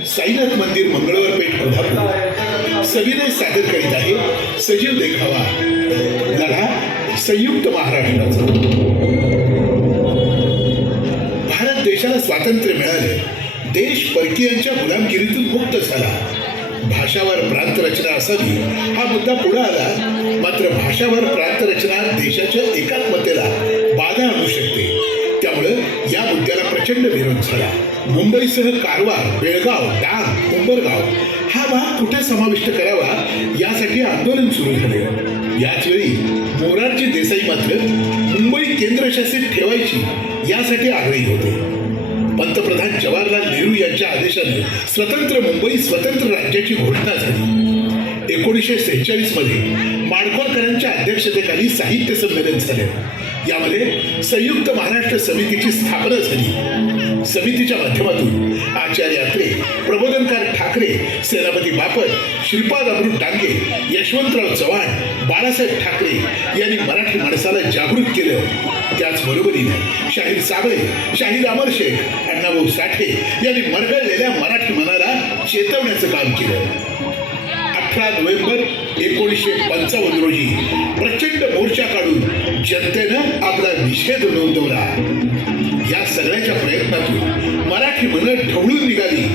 साईनाथ मंदिर मंगळवार पेठ कोल्हापूर सविनय सादर करीत आहे सजीव देखावा. लढा संयुक्त महाराष्ट्राचा. भारत देशाला स्वातंत्र्य मिळाले. देश परकीयांच्या गुलामगिरीतून मुक्त झाला. भाषावर प्रांत रचना असावी हा मुद्दा पुढे आला. मात्र भाषावर प्रांत रचना देशाच्या एकात्मतेला बाधा आणू शकते. त्यामुळं या मुद्द्याला प्रचंड विरोध झाला. मुंबईसह कारवार बेळगाव डांग उंबरगाव हा भाग कुठे समाविष्ट करावा यासाठी आंदोलन सुरू झाले. याच वेळी मोरारजी देसाई मात्र मुंबई केंद्रशासित ठेवायची यासाठी आग्रही होते. पंतप्रधान जवाहरलाल नेहरू यांच्या आदेशाने स्वतंत्र मुंबई स्वतंत्र राज्याची घोषणा झाली. एकोणीसशे सेहेचाळीसमध्ये माडखोरकरांच्या अध्यक्षतेखाली साहित्य संमेलन झाले. यामध्ये संयुक्त महाराष्ट्र समितीची स्थापना झाली. समितीच्या माध्यमातून आचार्य अत्रे प्रबोधनकार ठाकरे सेनापती बापट श्रीपाद अमृत डांगे यशवंतराव चव्हाण बाळासाहेब ठाकरे यांनी मराठी माणसाला जागृत केलं. त्याचबरोबरीने शाहीर साबळे शाहीर अमर शेख अण्णाभाऊ साठे यांनी मरगळलेल्या मराठी मनाला चेतवण्याचं काम केलं. अठरा नोव्हेंबर एकोणीसशे पंचावन्न रोजी प्रचंड मोर्चा काढून जनतेनं आपला निषेध नोंदवला. या सगळ्याच्या प्रयत्नातून मराठी मनं ढवळून निघाली.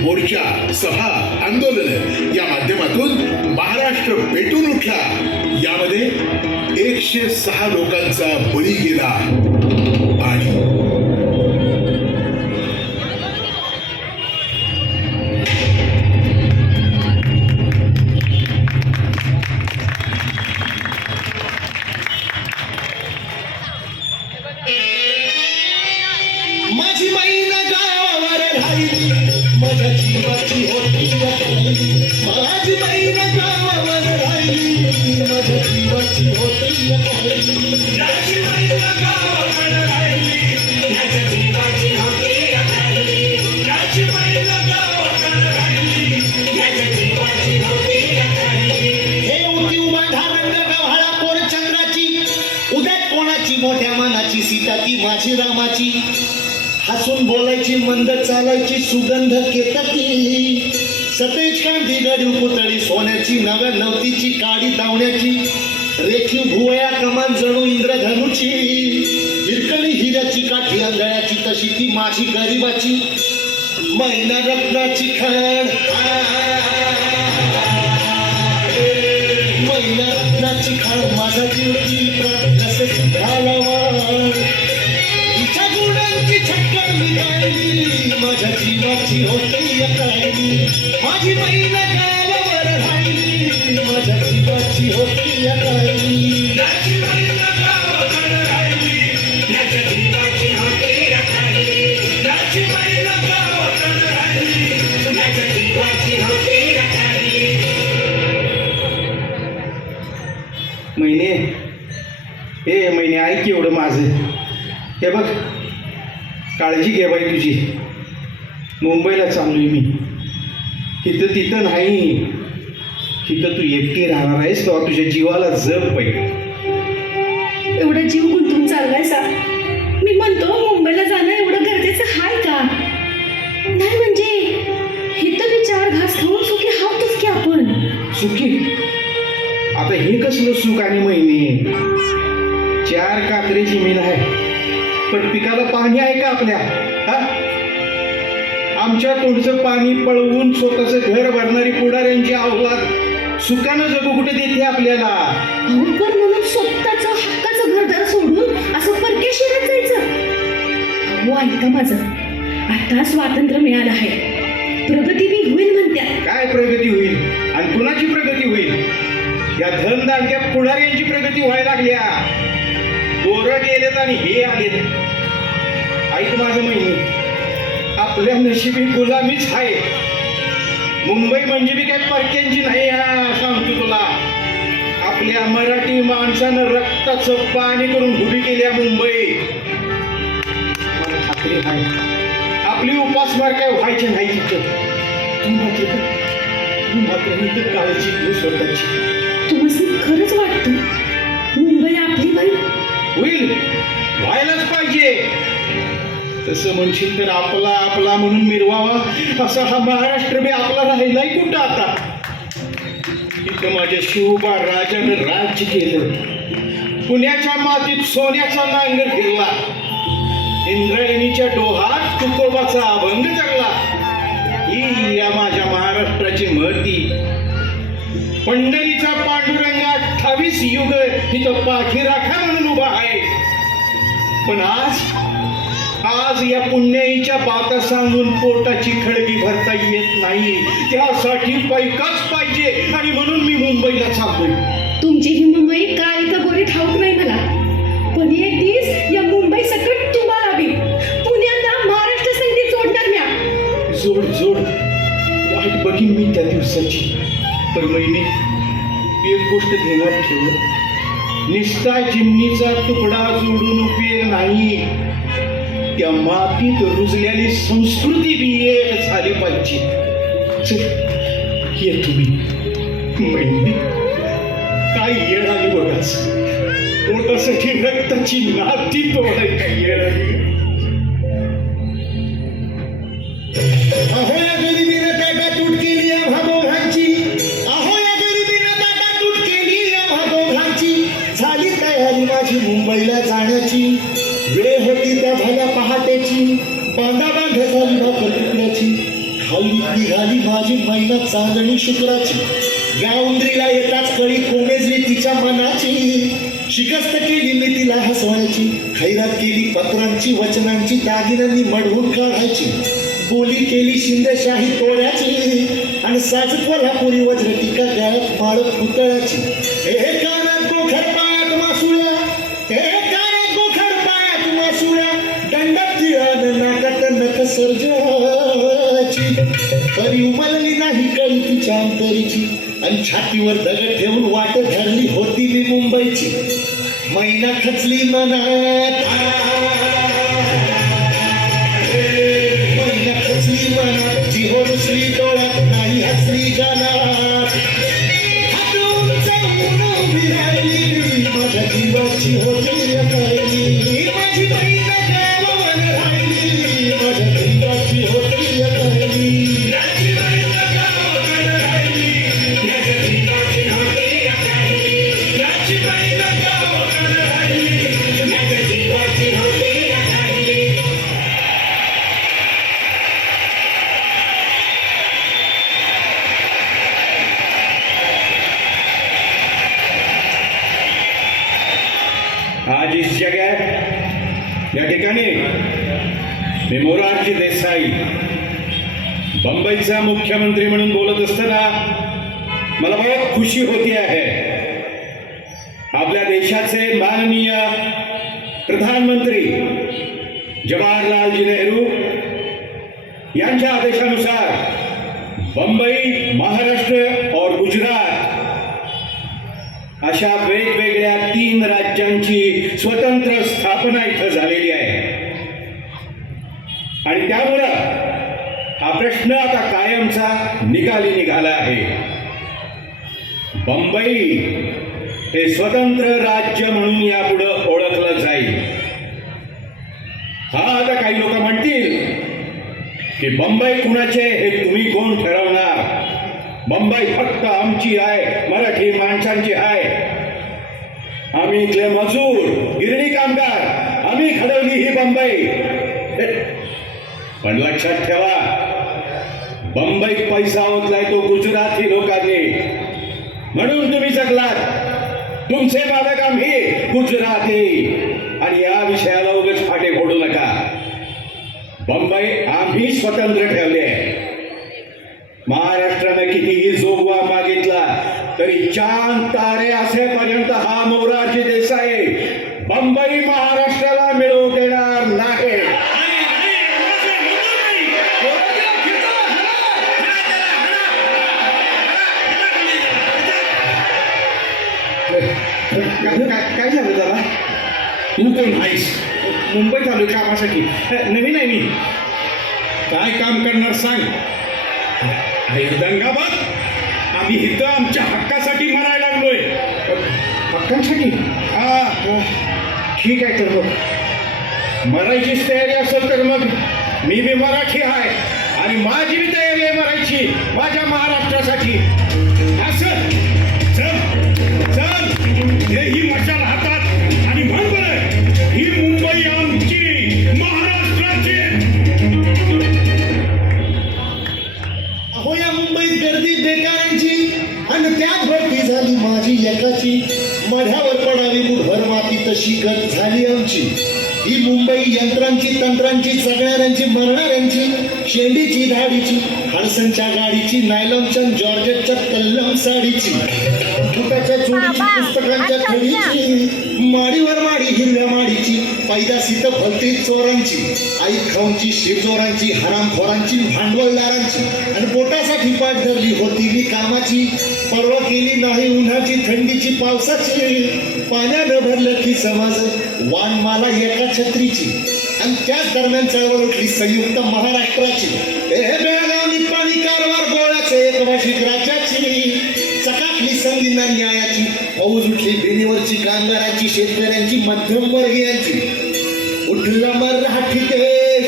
मोर्चा सभा आंदोलन या माध्यमातून महाराष्ट्र पेटून उठला. यामध्ये एकशे सहा लोकांचा बळी गेला. आणि रेखीव भुवया कमान जणू इंद्रधनुची. हिरकली हिऱ्याची काठी आंधळ्याची तशी ती माझी गरीबाची. मैना रत्नाची खाण. मैना रत्नाची खाण माझा जीव ती प्राण कसं घालावा तिच्या गुणांची छक्कर मी माझ्या जीवाची होती माझी महिला होती महिने. ए महिने ऐक एवढं माझं. हे बघ काळजी घे बाई तुझी. मुंबईला चाललोय मी. तिथं तिथं नाही. तिथं तू एकटी राहणार आहेस तेव्हा तुझ्या जीवाला जप बाई एवढा जीव गुंतवून चाललायसा मी म्हणतो मुंबईला जाणं एवढं गरजेचं आहे का? नाही म्हणजे इथं मी चार घास खाऊन सुखी हावतोच की आपण? सुखी? आता हे कसलं सुख आणि महिने चार काकरी जमीन आहे. पण पिकाला पाणी आहे का आपल्या? हा? आमच्या तोंडचं पाणी पळवून स्वतःचं घर भरणारी पुढाऱ्यांची अवलाद सुखानं जगू कुठे देते आपल्याला? पण म्हणून स्वतःचं हक्काचं घरदार सोडून असं परकेश्वरात जायचं. अहो ऐका माझं. आता स्वातंत्र्य मिळालं आहे. प्रगती बी होईल म्हणत्या काय प्रगती होईल? आणि कुणाची प्रगती होईल? या धनदांडक्या पुढाऱ्यांची प्रगती व्हायला लागल्या. पोरं गेलेत आणि हे आलेत. ऐक माझं महिने आपल्या नशिबी गुलामीच आहे. मुंबई म्हणजे मी काय परक्यांची नाही हा सांगतो तुला. आपल्या मराठी माणसानं रक्ताचं पाणी करून उभी केली आहे मुंबई. मला खात्री आहे. आपली उपासमार काय व्हायची नाही तिथं. काळजी स्वतःची. तुम्हाला खरंच वाटतं? मुंबई आपली बाई? होईल. व्हायलाच पाहिजे. तसं म्हणशील तर आपला आपला म्हणून मिरवावा. असा हा महाराष्ट्र बी आपला राहिलाय कुठं आता? इथं माझ्या शिवबा राजानं राज्य केलं. पुण्याच्या मातीत सोन्याचा नांगर फिरला. इंद्रायणीच्या डोहात तुकोबाचा अभंग जगला. ही या माझ्या महाराष्ट्राची महती पंढरीचा पांडुरंग अठ्ठावीस युग तिथं पाठीराखा म्हणून उभा आहे. पण आज आज या पुण्याईच्या बाता सांगून पोटाची खळगी भरता येत नाही. त्यासाठी पैकाच पाहिजे आणि म्हणून मी मुंबईला चाललोय. तुमची ही मुंबई काय का गोरी ठाऊक नाही मला. पण एक दिवस या मुंबई सकट तुम्हाला हवी पुण्याला महाराष्ट्र संगीत जोडणार म्या. जोड जोड. वाट बघीन मी त्या दिवसाची. पण महिने एक गोष्ट ध्यानात ठेव. निस्ता चिमणीचा तुकडा जोडून उपयोग नाही. त्या मातीत रुजलेली संस्कृती बी एक झाली पाहिजे. चल ये तुम्ही. काय येणार बघाच पोटासाठी रक्ताची नाती तोडाय येणार निघाली माझी महिना चांदणी शुक्राची. या उंदरीला येताच कळी कोमेजली तिच्या मनाची. शिकस्त केली मी तिला हसवायची. खैरात केली पत्रांची वचनांची दागिनांनी मडवून काढायची. बोली केली शिंदेशाही तोड्याची आणि साज कोल्हापुरी वज्र टीका गळ्यात माळ पुतळ्याची. हे कानात कळी अंतरीची आणि छातीवर दगड ठेवून वाट धरली होती मी मुंबईची. महिना खचली मनात. मैना खचली मनात. जीव रुसली डोळ्यात नाही हसली गानात माझ्या जीवाची आज इस जगह या ठिकाणी मी मोरारजी देसाई बंबईचा मुख्यमंत्री म्हणून बोलत असताना मला बहुत खुशी होती आहे. आपल्या देशाचे माननीय प्रधानमंत्री जवाहरलालजी नेहरू यांच्या आदेशानुसार बंबई महाराष्ट्र और गुजरात अशा वेगवेगळ्या तीन राज्यांची स्वतंत्र स्थापना इथं झालेली आहे. आणि त्यामुळं हा प्रश्न आता कायमचा निकाली निघाला आहे. बंबई हे स्वतंत्र राज्य म्हणून यापुढं ओळखलं जाईल. हा आता काही लोक म्हणतील की बंबई कुणाचे हे तुम्ही कोण ठरवणार? बंबई फक्त आमची आहे मराठी माणसांची आहे. आम्ही इथले मजूर गिरणी कामगार आम्ही खडवली ही बंबई. पण लक्षात ठेवा बंबई पैसा ओतलाय तो गुजराती लोकांनी. म्हणून तुम्ही जगलात. तुमचे मालक आम्ही गुजराती. आणि या विषयाला उगाच फाटे फोडू नका. बंबई आम्ही स्वतंत्र ठेवले आहे. महाराष्ट्राने कितीही जोगवा मागितला तरी चांद तारे असेपर्यंत हा मोरारजी देसाई बंबई महाराष्ट्राला मिळवू देणार नाही. काय काय झालं त्याला तू कोण आहेस मुंबईत आलो कामासाठी. नवीन आहे मी. काय काम करणार सांग. अरे दंगाबाद आम्ही इथं आमच्या हक्कासाठी मरायला लागलोय. हक्कांसाठी? हा. ठीक आहे तर मग मरायचीच तयारी असेल तर मग मी बी मराठी आहे आणि माझी बी तयारी आहे मरायची माझ्या महाराष्ट्रासाठी. असं? चल चल. हे ही मशाल हातात आमची ही मुंबई यंत्रांची तंत्रांची सगळ्यांची मरणाऱ्यांची शेंडीची धाडीची हडसनच्या गाडीची नायलॉनच्या जॉर्जेटच्या तल्लम साडीची फुटाच्या चोडीची पुस्तकांच्या खडीची माडीवर माडी हिरव्या माडीची पैदासी तर भलती चोरांची आई खाऊंची शिवचोरांची हरामखोरांची भांडवलदारांची आणि पोटासाठी पाठ धरली होती मी कामाची परवा केली नाही उन्हाची थंडीची पावसाची. पाण्यानं भरलं की समाज वाण माला एका छत्रीची. आणि त्याच दरम्यान चळवळ उठली संयुक्त महाराष्ट्राची. हे कारवार गोळ्याचे एक भाषिक राज्याची. चकाकली संधीना न्यायाची पाऊस उठली बेनीवरची कामगारांची शेतकऱ्यांची मध्यमवर्गीयांची. उठला मराठी देश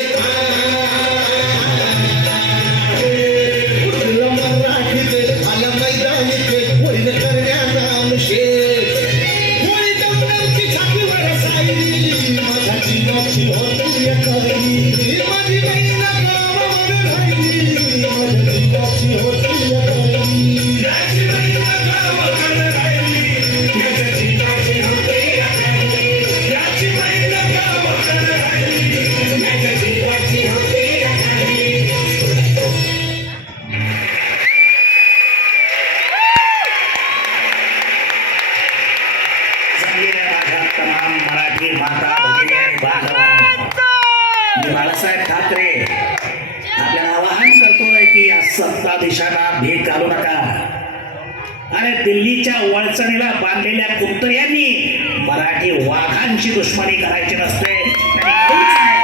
कुत्र्यांनी मराठी वाघांची दुश्मनी करायची नसते नाही.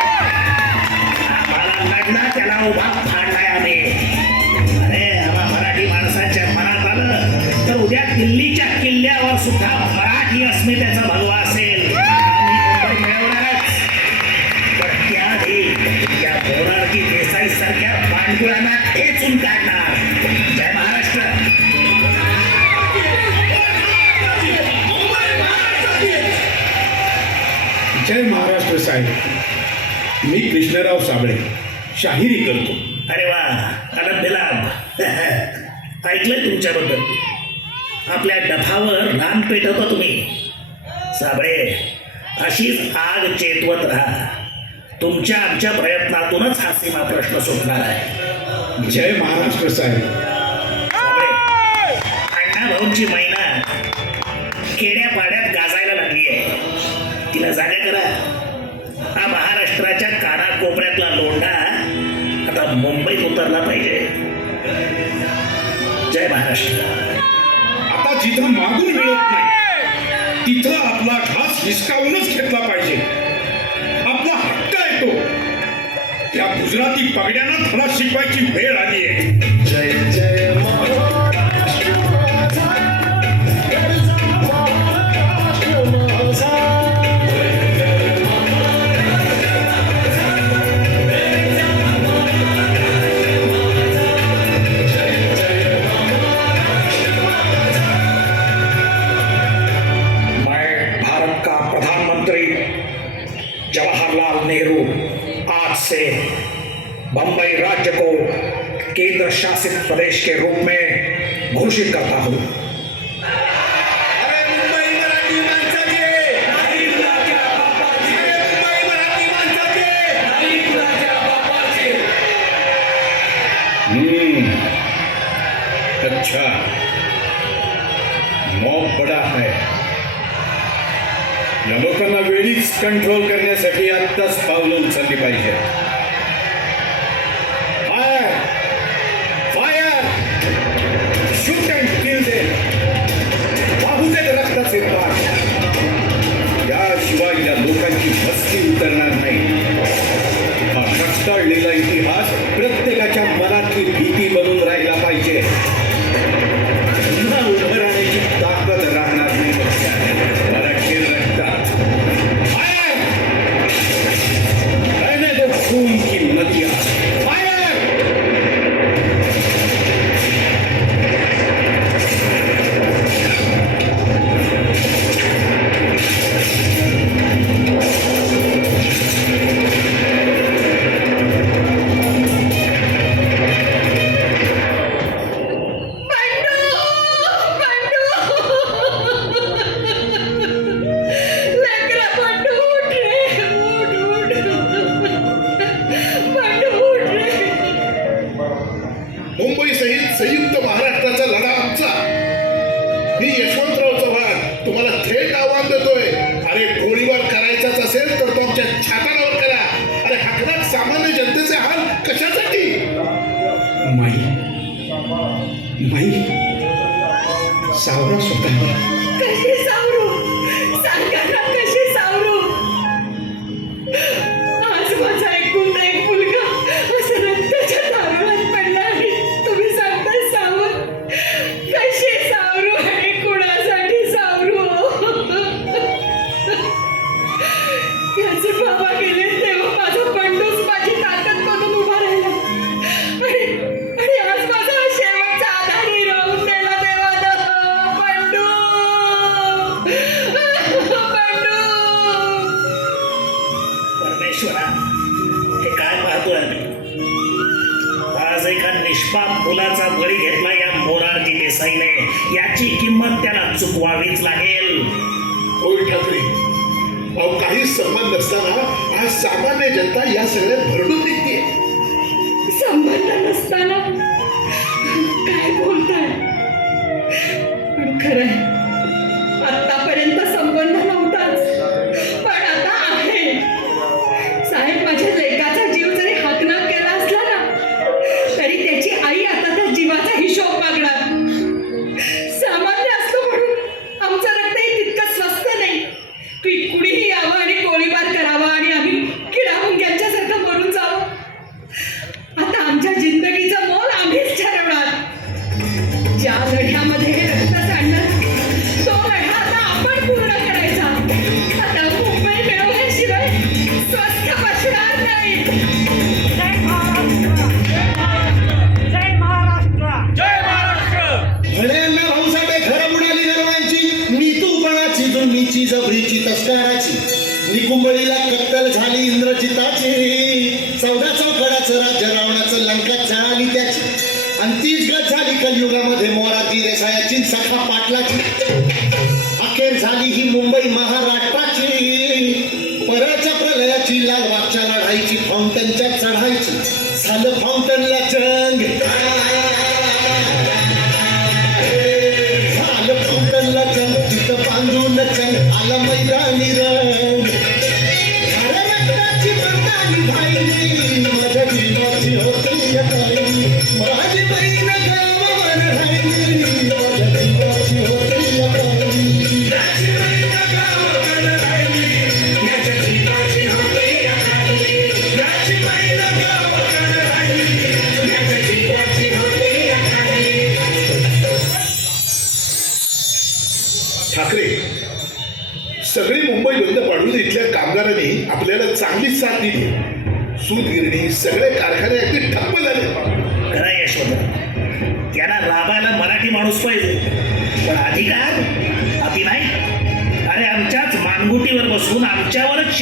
आम्हाला लढला त्याला उभा फाडलाय आम्ही अरे आम्हा मराठी माणसाच्या मनात आलं तर उद्या दिल्लीच्या किल्ल्यावर सुद्धा मराठी अस्मितेचा भगवा साहेब मी कृष्णराव साबळे शाहिरी करतो. अरे वा आनंद लाभ ऐकलंय तुमच्याबद्दल. आपल्या डफावर रान पेटवता तुम्ही. साबळे अशीच आग चेतवत राहा. तुमच्या आमच्या प्रयत्नातूनच हा सीमा प्रश्न सुटणार आहे. जय महाराष्ट्र साहेब. अण्णा भाऊंची मैना खेड्या पाड्यात मुंबईत उतरला पाहिजे. जय महाराष्ट्र. आता जिथं मागून मिळत नाही तिथं आपला घास हिसकावूनच घेतला पाहिजे. आपला हक्क आहे तो. त्या गुजराती पगड्यांना धडा शिकवायची वेळ आली आहे. जय जय जवाहरलाल नेहरू आज से बंबई राज्य को केंद्र शासित प्रदेश के रूप में घोषित करता हूँ। हम्म, अच्छा। कंट्रोल करण्यासाठी आत्ताच पावलं उचलली पाहिजे fire fire shoot and kill दे वाहू देत रक्ताचे पाठ याशिवाय या लोकांची भस्ती उतरणार नाही. हा रक्ताळलेला इतिहास प्रत्येकाच्या मनातली भीती बनून राहिला. मी यशवंतराव चव्हाण. तुम्हाला थेट आव्हान देतोय. अरे गोळीबार करायचाच असेल तर तो आमच्या छाताडावर करा. अरे हाकनात सामान्य जनतेचे हाल कशासाठी? माई. माई. सावरा स्वतः हे काय पाहतोय? आम्ही आज एका निष्पाप मुलाचा बळी घेतला या मोरारजी देसाईने. याची किंमत त्याला चुकवावीच लागेल. होय ठाकरे. अहो काहीच संबंध नसताना आज सामान्य जनता या सगळ्यात भरडून निघते संबंध नसताना काय बोलताय? पण खरंय आतापर्यंत होती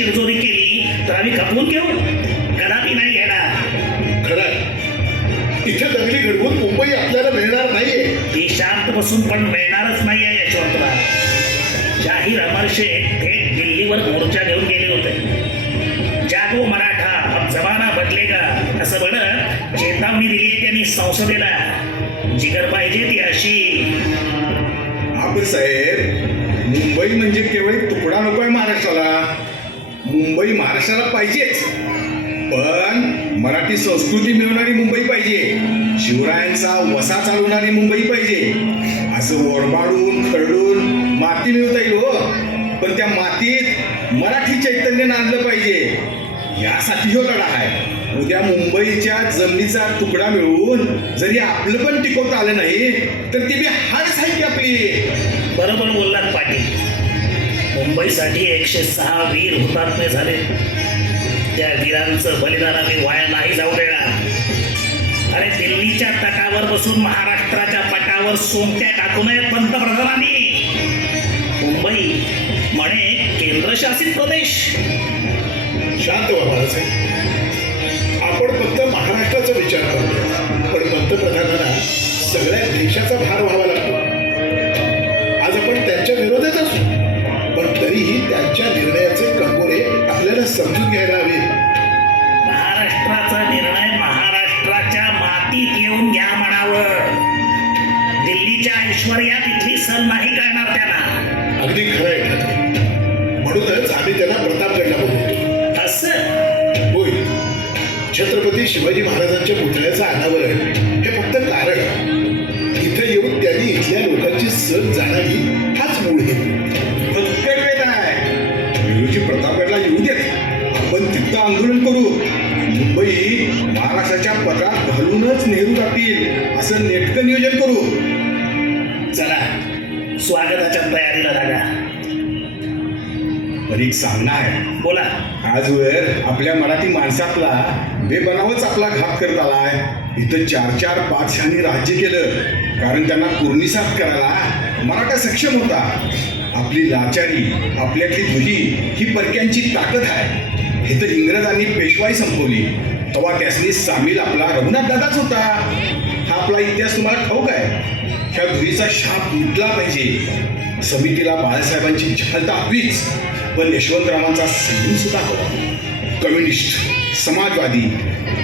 शिरजोरी केली तर आम्ही खपवून घेऊ कदापि नाही येणार. खरं इथे दंगली घडवून मुंबई आपल्याला मिळणार नाहीये. ती शांत बसून पण मिळणारच नाही आहे यशवंतला. जाहीर अमर शेख थेट दिल्लीवर मोर्चा घेऊन गेले होते. जागो मराठा अब जमाना बदलेगा असं म्हणत चेतावणी दिली त्यांनी संसदेला. जिगर पाहिजे ती अशी. साहेब मुंबई म्हणजे केवळ तुकडा नको आहे महाराष्ट्राला. मुंबई महाराष्ट्राला पाहिजेच. पण मराठी संस्कृती मिळवणारी मुंबई पाहिजे. शिवरायांचा वसा चालवणारी मुंबई पाहिजे. असं ओरबाडून खरडून माती मिळवता येईल हो. पण त्या मातीत मराठी चैतन्य नांदलं पाहिजे. यासाठी हो लढा आहे. उद्या मुंबईच्या जमिनीचा तुकडा मिळवून जरी आपलं पण टिकवता आलं नाही तर ती बी हार आहे की आपली. बरोबर बोललात पाटील. मुंबईसाठी एकशे सहा वीर हुतात्मे झाले. त्या वीरांचं बलिदान आम्ही वाया नाही जाऊ देणार. अरे दिल्लीच्या तटावर बसून महाराष्ट्राच्या पटावर सोंगट्या टाकू नये पंतप्रधानांनी. मुंबई म्हणे केंद्रशासित प्रदेश. शांत बाबासाहेब आपण फक्त महाराष्ट्राचा विचार करतो पण पंतप्रधानांना सगळ्या देशाचा भार व्हावा लागतो त्यांच्या निर्णयाचे कंगोरे आपल्याला समजून घ्यायला हवे. महाराष्ट्राचा निर्णय महाराष्ट्राच्या मातीत येऊन घ्या म्हणावं. दिल्लीच्या ऐश्वर्यात इथली सल नाही करणार त्यांना. अगदी खरं आहे म्हणूनच आम्ही त्यांना प्रतापगडला बोलवतो. असं? होय. छत्रपती शिवाजी महाराजांच्या पुतळ्याचं अनावरण. पण एक सामना आहे बोला आजवर आपल्या मराठी माणसातला बेबनावच आपला घात करत आलाय. इथं चार चार पाचशांनी राज्य केलं. कारण त्यांना कुर्निसात करायला मराठा सक्षम होता. आपली लाचारी आपल्यातली धुली ही परक्यांची ताकद आहे. हे तर इंग्रजांनी पेशवाई संपवली. तेव्हा त्यासनी सामील आपला रघुनाथ दादाच होता. हा आपला इतिहास तुम्हाला ठाऊक आहे. ह्या धुळीचा शाप मिटला पाहिजे. समितीला बाळासाहेबांची झलता हवीच. पण यशवंतरावांचा संयम सुद्धा हवा. कम्युनिस्ट समाजवादी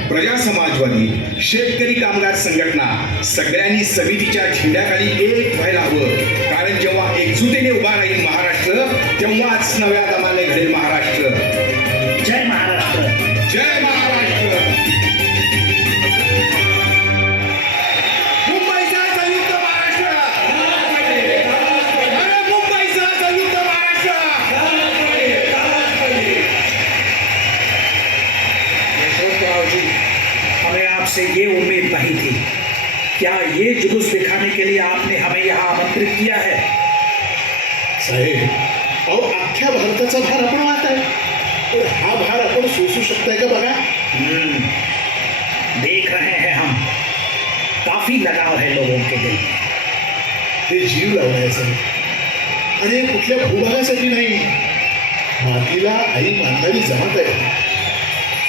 प्रजा समाजवादी शेतकरी कामगार संघटना सगळ्यांनी समितीच्या झेंड्याखाली एक व्हायला हवं. कारण जेव्हा एकजुटीने उभा राहील महाराष्ट्र तेव्हाच नव्या दमाने घडेल महाराष्ट्र. के लिए आपने हमें यहाँ आमंत्रित किया है। साहेब अहो अख्ख्या भारताचा भार आपण वाहताय? पण हा भार आपण सोसू शकताय का बघा? देख रहे हैं हम। काफी लगाव है लोगों के दिल हे जीव लावण्याचं आणि हे कुठल्या भूभागासाठी नाही. मातीला आई मानणारी जमात आहे.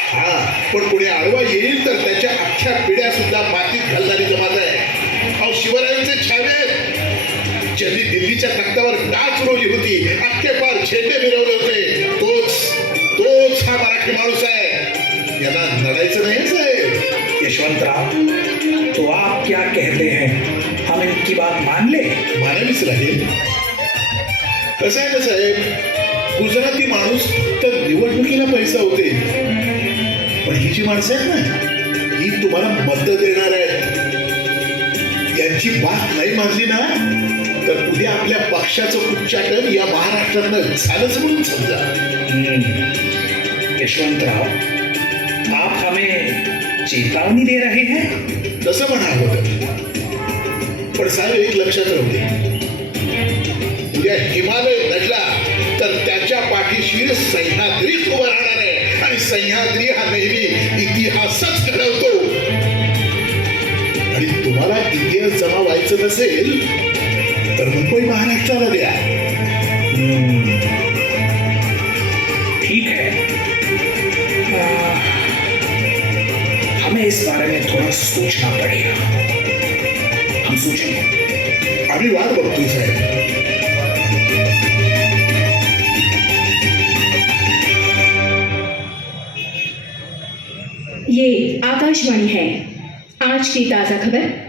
हा पण पुढे आडवा येईल तर त्याच्या अख्ख्या पिढ्या सुद्धा मातीत घालणारी जमात आहे. अहो शिवरायांचे छावे. ज्यांनी दिल्लीच्या तख्तावर टाच रोवली होती अख्खे पार झेंडे मिरवले होते. तोच तोच हा मराठी माणूस आहे. याला लढायचं नाही साहेब. यशवंतराव तो आप क्या कहते हैं? हम इनकी बात मान ले मानावीच लागेल कसं आहे ना साहेब? गुजराती माणूस फक्त निवडणुकीला पैसा होते. पण ही जी माणसं आहेत ना ही तुम्हाला मत देणार आहेत. यांची बात नाही मानली ना तर उद्या आपल्या पक्षाचं उच्चाटन या महाराष्ट्रातनं झालंच म्हणून समजा. यशवंतराव आप हमें चेतावनी दे रहे हैं? तसं म्हणा होतं पण साहेब एक लक्षात राहू दे. उद्या हिमालय दडला तर त्याच्या पाठीशी सह्याद्रीच उभं राहणार आहे. आणि सह्याद्री हा नेहमी इतिहासच घडवतो. इतिहास जमा व्हायचं नसेल तर मुंबई महाराष्ट्राला द्या. ठीक है। हमें इस बारे में थोड़ा सोचना पड़ेगा। हम सोचेंगे। आम्ही वाट बघतोय साहेब. ये आकाशवाणी है। आज की ताज़ा खबर।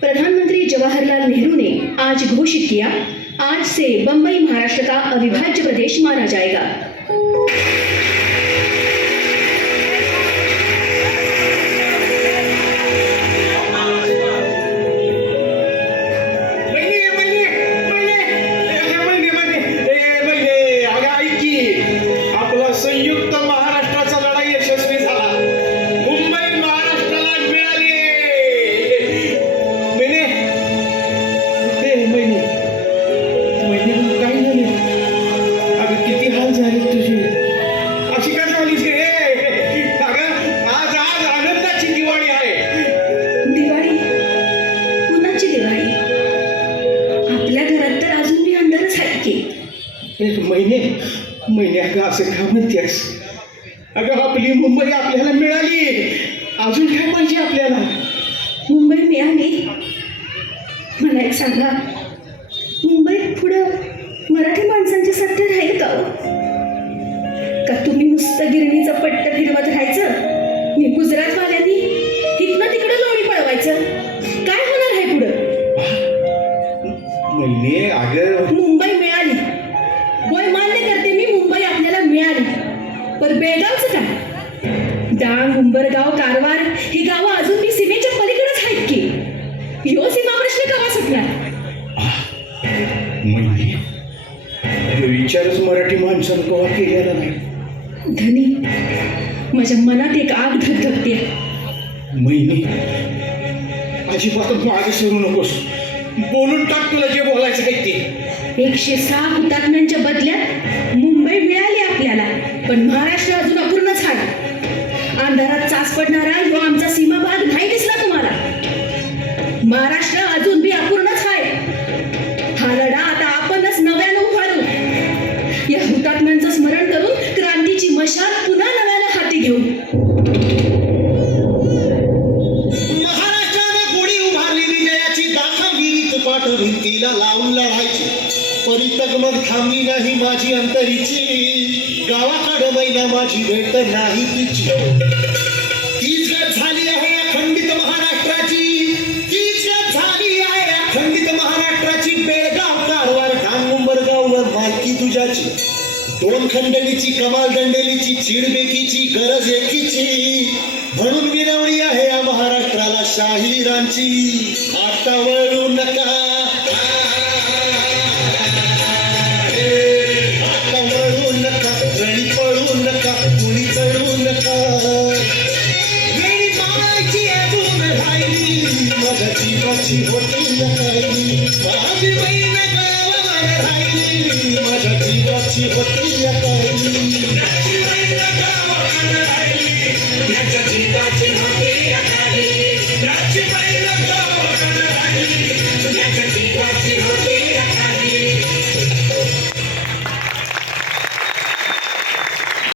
प्रधानमंत्री जवाहरलाल नेहरू ने आज घोषित किया आज से बम्बई महाराष्ट्र का अविभाज्य प्रदेश माना जाएगा। एक महिने महिने अगं असं का म्हणतेस अगं आपली मुंबई आपल्याला मिळाली. अजून काय पाहिजे आपल्याला? मुंबई मिळाली. मला एक सांगा. मुंबईत पुढं मराठी माणसांची सत्ता राहील का? का तुम्ही नुसतं गिरणीचं पट्ट फिरवत राहायचं? मी गुजरातवाल्यांनी इथनं तिकडं लोणी पळवायची. काय होणार आहे पुढं? महिने अगं धनी माझ्या मनात एक आग धगधगते महिने अजिबात मागे सरू नकोस. बोलून टाक तुला जे बोलायचं काही ते. एकशे सहा हुतात्म्यांच्या बदल्यात मुंबई मिळाली आपल्याला पण महाराष्ट्र अजून अपूर्णच आहे अंधारात चाच पडणारा ह्यो आमचा सीमा नाही माझी अंतरीची. गावाकडं महिना माझी भेट नाही तिची. तीच झाली आहे अखंडित महाराष्ट्राची. तीच झाली आहे अखंडित महाराष्ट्राची. बेळगाव कारवार मालकी तुझ्याची. दोन खंडणीची कमाल दंडेलीची चिडबेकीची गरज एकीची म्हणून विनवणी आहे या महाराष्ट्राला शाहिरांची. आता वळू नका. जीवाची